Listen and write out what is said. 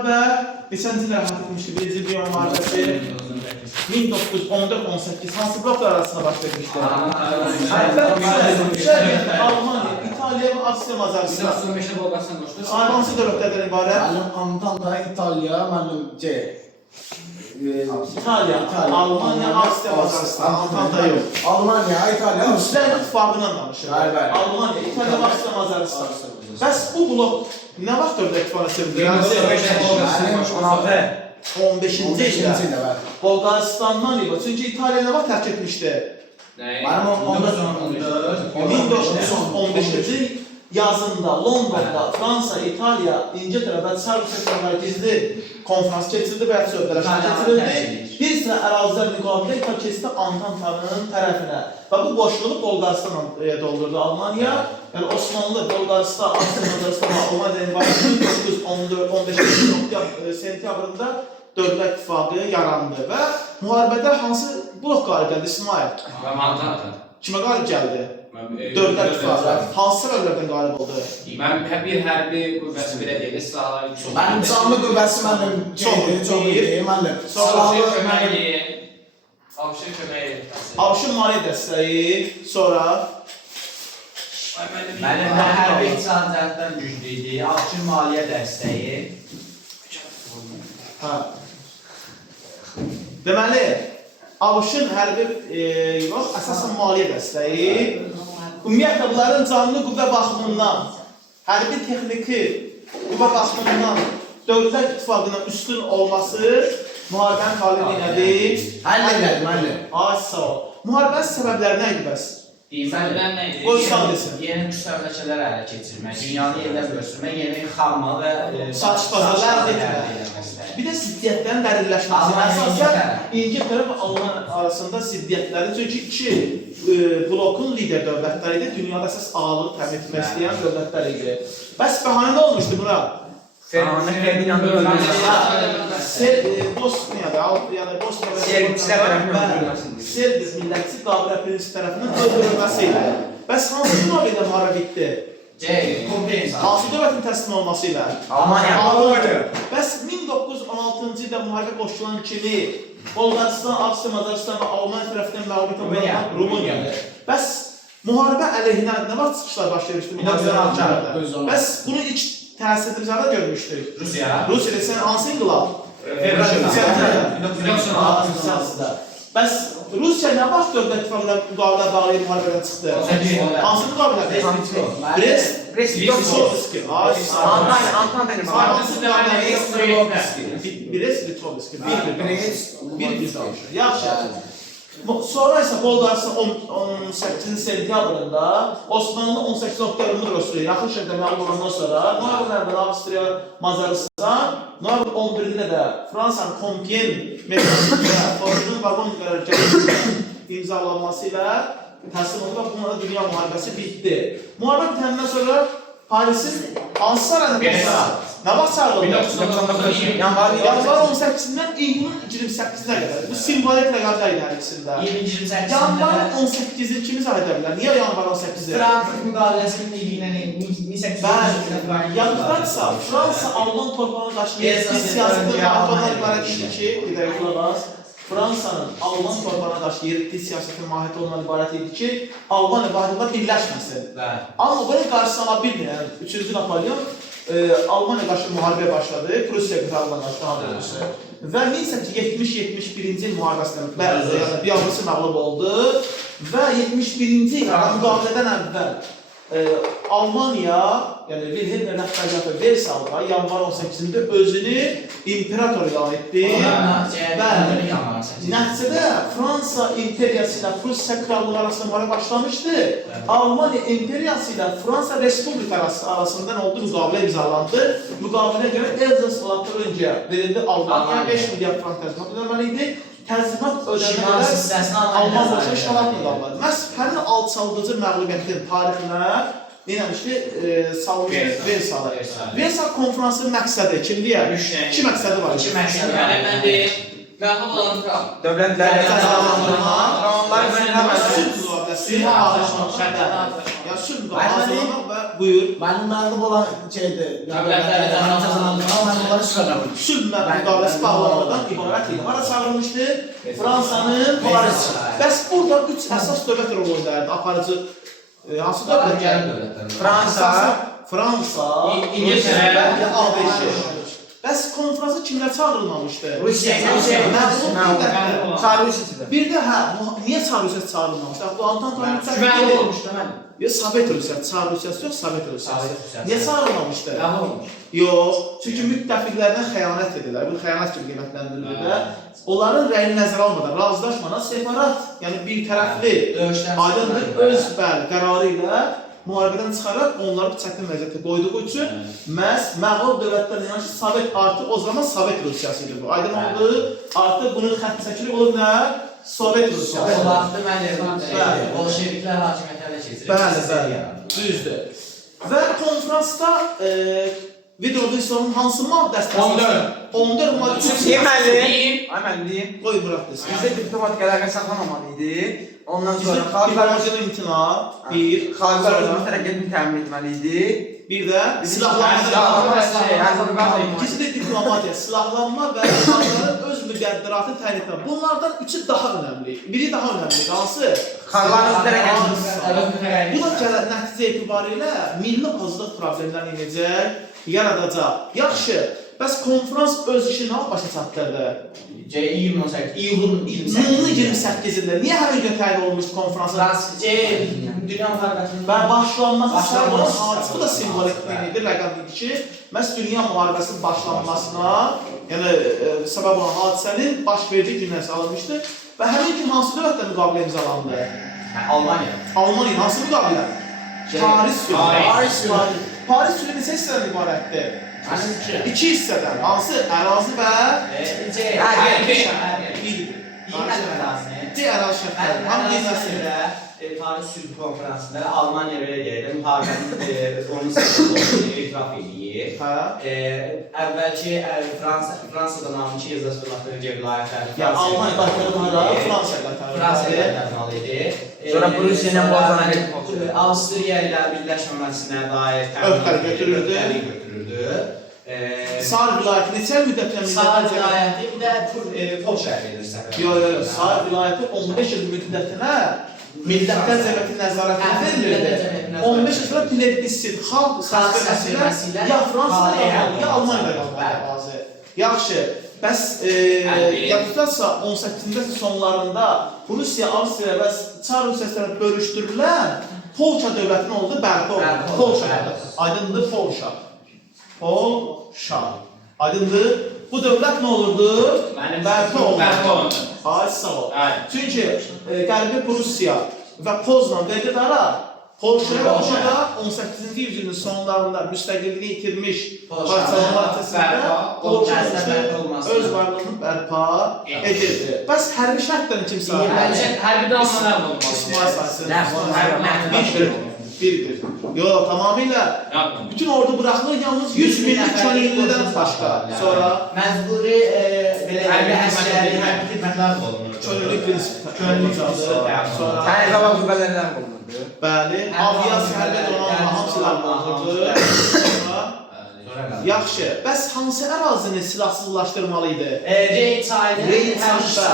Və neçənci ilə əhatə etmişdi? Birinci Dünya müharibəsi 1914-18 hansı bloklar arasında baş vermişdi? Almanya, İtaliya və Avstriya Macaristan. 1915-də Bolqarıstan qoşdu. Hansı dövlətlərdən ibarət? Antanta, İtaliya, mənim C. İtaliya, Almanya, Avstriya Macaristan. Antanta yox. Almanya, İtaliya, Avstriya. Sizlər ittifaqından danışır. Almanya, İtaliya və Avstriya Macaristan. Bəs bu blok nə vaxt dövlət ittifaqına çevrildi? 15-ci ildə. Bolqaristandan yox. Çünki İtaliya nə vaxt tərk etmişdi? 1915-ci yazında Londonda Fransa, İtaliya, İngiltərə və Çar Rusiyasında gizli konferans keçirildi və söhbətləşmə keçirildi. Bir sıra ərazilər müqabilində İtaliya keçdi Antantanın tərəfinə və bu boşluğu Bolqaristanla doldurdu Almanya. Yəni Osmanlı, Bolqaristan, Avstriya, Macaristan, Almaniya 1915-ci sentyabrında dövlət ittifaqı yarandı və müharibədə hansı blok qalib gəldi İsmail? Kimə qalib gəldi? Dövlət ittifaqı. Hansı səbəblərdən qalib oldu? Mən bir hərbi qüvvəsi belə deyil, silahlar çox. Mənim canlı qüvvəsi mənim çox iyi, mənim. Avşin köməyi. Avşin maliyyə dəstəyi, sonra Mənim hərbi iqtisadiyyatdan güclü idi, Avşin maliyyə dəstəyi. Deməli, Avşin hərbi yox, əsasən maliyyə dəstəyi. Ümumiyyətlə, bunların canlı qüvvə baxımından, hərbi texniki qüvvə baxımından dövlət ittifaqının üstün olması müharibənin xaliqi nədir? Həll elədim, həll. Ay, sağ ol. Müharibənin səbəbləri nə idi bəs? Səbəblər nə idi? Qoy sağ desin. Yeni müstəmləkələr ələ keçirmək, dünyanı yerdə bölüşdürmək, yeni xammal və satış bazarlar etmək. Bir də ziddiyyətlərin dərinləşməsi. Əsasən İngiltərə və Almanya arasında ziddiyyətləri, çünki iki blokun lider dövlətləri idi, dünyada əsas ağırlığı təmin etmək istəyən dövlətlər idi. Bəs bəhanə nə olmuşdu bura? Bosniyada, yəni Bosniyada Serbi millətçi Qabila Prinsi tərəfindən öldürülməsi ilə. Bəs hansı müharibədə müharibə bitdi? Hansı dövlətin təslim olması ilə? Almanya. Bəs 1916-cı ildə müharibə qoşulan kimi Bolqaristan, Avstriya, Macaristan və Almanya tərəfindən məğlub edilən Rumıniyadır. Bəs müharibə əleyhinə nə vaxt çıxışlar baş vermişdi? Bəs bunu ilk təsirimiz harada görmüşdük? Rusiyada sən hansı inqilab? Bəs Rusiya nə vaxt dövlət ittifaqına müqavilə bağlayıb müharibədən çıxdı? Hansı müqavilə? Brest-Litovski. Brest-Litovski. Bir danışır. Yaxşı. Sonra isə Bolqaristan 18-ci sentyabrında Osmanlı 18 oktyabrında Rusiya yaxın şəkildə məğlub olandan sonra noyabrın əvvəl Avstriya, Macaristan, noyabrın 11-də də Fransanın Compiègne mərkəzində Forjun vaqon qərargahının imzalanması ilə təslim oldu və bununla dünya müharibəsi bitdi. Müharibə bitəndən sonra Parisin hansı sarayında nə vaxt çağırıldı? Yanvar 18-dən iyunun 28-nə qədər. Bu simvolik rəqəmlər idi hər ikisində. Yanvar 18-i kimi izah edə bilər? Niyə yanvar 18-i? Frankfurt müqaviləsinin iliyinə 1800-cü yandıqdansa Fransa Alman torpağına qarşı yetki siyasətinin mahiyyətindən ibarət idi ki, gedək qulaq Fransanın Alman torpağına qarşı yeritdiyi siyasətin mahiyyəti ondan ibarət idi ki, Almaniya vahidində birləşməsin. Amma bunu qarşısına ala bilməyən 3-cü Napolyon Almaniya qarşı müharibəyə başladı, Prusiya qıtalığına qarşı və 1870-71-ci il müharibəsində biabırısı məğlub oldu və 71-ci il müqavilədən əvvəl Almaniya, yəni Wilhelm rəhbərliyi Versalda yanvar 18-də özünü imperator elan etdi. Nəticədə Fransa imperiyası ilə Prusiya krallığı arasında müharibə başlamışdı. Almaniya imperiyası ilə Fransa Respublikası arasında olduğu müqavilə imzalandı. Müqaviləyə görə Elzas-Flandr öncə verildi Almaniya 5 milyard frank təzminat ödəməli idi. Təzminat ödəmələr Alman boşa işğalatla qalmadı. Məhz həmin alçaldıcı məğlubiyyətin tarixinə neyləmişdi? Salmışdı Versala. Versal konferansının məqsədi kimdir? İki məqsədi var. Məğlub olan dövlətləri sülh müqaviləsi hazırlamaq və buyur. Mənim məğlub olan şeydir. Dövlətləri Amma mən onları sıralamıyorum. Sülh müqaviləsi bağlamadan ibarət idi. Hara çağırılmışdı? Fransanın Paris. Bəs burada 3 əsas dövlət rol oynayırdı. Aparıcı hansı dövlətlər? Fransa, İngiltərə, ABŞ. Bəs konfransa kimlər çağırılmamışdı? Rusiya, Bir də niyə Çar Rusiyası çağırılmamışdı? Bu Antantanın Güvənli olmuşdu mən. Sovet Rusiyası, Çar Rusiyası yox, Sovet Rusiyası. Niyə çağırılmamışdı? Nə olmuş? Yox, çünki müttəfiqlərinə xəyanət edirlər. Bu xəyanət kimi qiymətləndirilir. Onların rəyini nəzərə almadan, razılaşmadan separat, yəni bir tərəfli aydındır, öz qərarı ilə müharibədən çıxaraq onları çətin vəziyyətə qoyduğu üçün məhz məğlub dövlətlər yəni ki, Sovet artıq o zaman Sovet Rusiyası idi bu. Aydın oldu, artıq bunun xətt çəkilib olub nə? Sovet Rusiyası. O vaxtı mən Bolşeviklər hakimiyyətə ələ keçirib. Bəli, düzdür. Və konfransda Vidrovicovun hansı maddəsi? 14 maddəsi. Qoy bırak desin. Bizdə diplomatik əlaqə saxlamalı idi. Ondan sonra Bizim diplomatiyada imtina, bir, xalqlar öz müstəqilliyini təmin etməli idi. bir də silahlanma. Silahlanma. İkisi də diplomatiya, silahlanma və xalqların öz müqəddəratını təyin etmə. Bunlardan üçü daha önəmli. Biri daha önəmli. Hansı? Xalqların öz tərəqqəsini. Bu da nəticə etibarilə milli azadlıq problemlərini necə yaradacaq. Yaxşı, bəs konfrans öz işini başa çatdırdı. iyulun 28-də niyə həmin gün təyin olmuşdu konfransa? Dünya müharibəsinin Və başlanması səbəbi hadisi, bu da simvolik idi, rəqəm idi ki, məhz dünya müharibəsinin başlanmasına, yəni səbəb olan hadisənin baş verdiyi gündən salınmışdı və həmin gün hansı dövlətlə müqavilə imzalandı? Almaniya. Almaniya, hansı müqavilə? Paris sülhü. Paris sülhü neçə hissədən ibarətdir? 2 hissədən. Hansı? Ərazi və ərazi şərtləri. Hanı hissəsi? Paris Sülh Konferansında Almaniya belə deyək də müharibənin onun səbəbi etiraf edir. Əvvəlki Fransadan almış yazılaşdırıldığı vilayətləri Almaniya qatarında Fransaya qatarmalı idi. Sonra Rusiya ilə boğazlandı. Avstriya ilə birləşməməsinə dair öhdəlik götürürdü. Sar vilayəti neçə müddətlə Sar vilayəti bir də Polşaya verirsə. Yox, Sar vilayəti 15 il müddətinə millətlər cəmiyyəti nəzarətinə verilirdi. 15 il sonra plebissit, xalq səsverməsilə ya Fransada qalmalı, ya Almaniyada qalmalı. Yaxşı, bəs tutarsa 18-ci əsr sonlarında Rusiya, Avstriya və Çar Rusiyasına bölüşdürülən Polşa dövlətinin olduğu bərpa oldu. Polşa'da. Aydındır Polşa. Polşa. Aydındır. Bu dövlət nə olurdu? Bərpa olundu. Ay, sağ ol. Çünki Qərbi Rusiya və Poznan Vedidara Polşaya və Polşada 18-ci yüzyılın sonlarında müstəqilliyi itirmiş parçalanma arasında Polşa öz varlığını bərpa edirdi. Bəs hərbi şərtlərini kim sağlayır? Hərbi dalmalar olmalı. İsmail sayısı. Bir. Yox, tamamilə bütün ordu buraxılır, yalnız 100 minlik könüllüdən başqa. Sonra məcburi belə əsgəri hərbi xidmətlər olunur. könüllü prinsip. Sonra Hava qüvvələrdən olunurdu. bəli, aviasiya, hərbi donanma hamılar olunurdu. Yaxşı, bəs hansı ərazini silahsızlaşdırmalı idi? Rey çayını həmişə